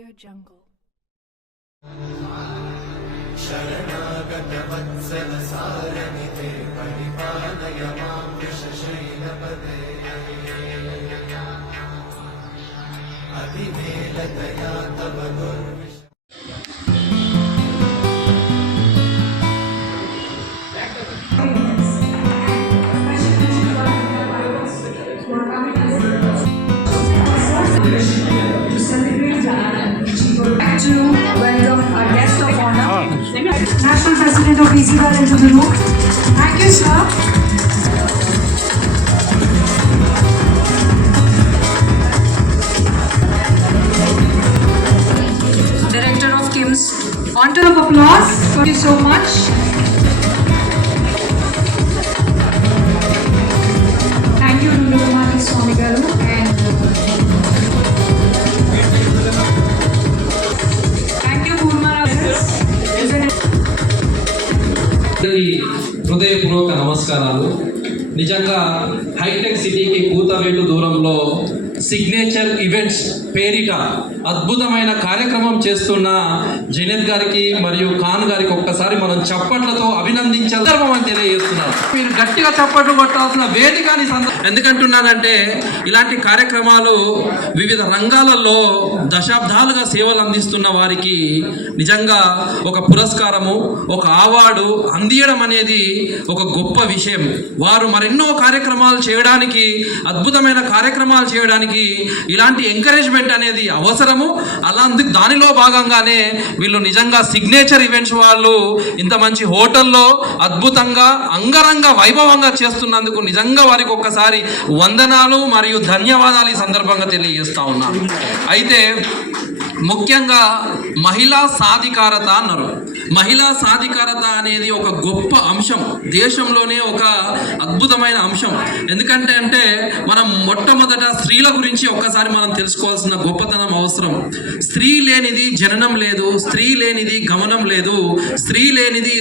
AudioJungle. शरणागत वत्सल सारनिते परिपालय मां वृषशैलपदे अतिमेलतया तव दुर्विश to welcome our guest of honor, National President of BCBAL into the room. Thank you, sir. Director of KIMS, on to the applause. Thank you so much. Thank you, Nulumani Swami Garu, and thank you, Kurmara. హృదయపూర్వక నమస్కారాలు. నిజంగా hitech సిటీకి కూతవేటు దూరంలో signature events పేరిట అద్భుతమైన కార్యక్రమం చేస్తున్న జనేత్ గారికి మరియు ఖాన్ గారికి ఒక్కసారి మనం చప్పట్లతో అభినందించాలని తెలియజేస్తున్నారు. మీరు గట్టిగా చప్పట్లు కొట్టాల్సిన వేదిక అని ఎందుకంటున్నానంటే ఇలాంటి కార్యక్రమాలు వివిధ రంగాలలో దశాబ్దాలుగా సేవలు అందిస్తున్న వారికి నిజంగా ఒక పురస్కారము, ఒక అవార్డు అందియడం అనేది ఒక గొప్ప విషయం. వారు మరెన్నో కార్యక్రమాలు చేయడానికి, అద్భుతమైన కార్యక్రమాలు చేయడానికి ఇలాంటి ఎంకరేజ్మెంట్ అనేది అవసరము. దానిలో భాగంగానే వీళ్ళు నిజంగా సిగ్నేచర్ ఈవెంట్స్ వాళ్ళు ఇంత మంచి హోటల్లో అద్భుతంగా అంగరంగ వైభవంగా చేస్తున్నందుకు నిజంగా వారికి ఒక్కసారి వందనాలు మరియు ధన్యవాదాలు ఈ సందర్భంగా తెలియజేస్తా ఉన్నాను. అయితే ముఖ్యంగా మహిళా సాధికారత అన్నారు. మహిళా సాధికారత అనేది ఒక గొప్ప అంశం, దేశంలోనే ఒక అద్భుతమైన అంశం. ఎందుకంటే మనం మొట్టమొదట స్త్రీల గురించి ఒక్కసారి మనం తెలుసుకోవాల్సిన గొప్పతనం అవసరం. స్త్రీ లేనిది జననం లేదు, స్త్రీ లేనిది గమనం లేదు, స్త్రీ లేనిది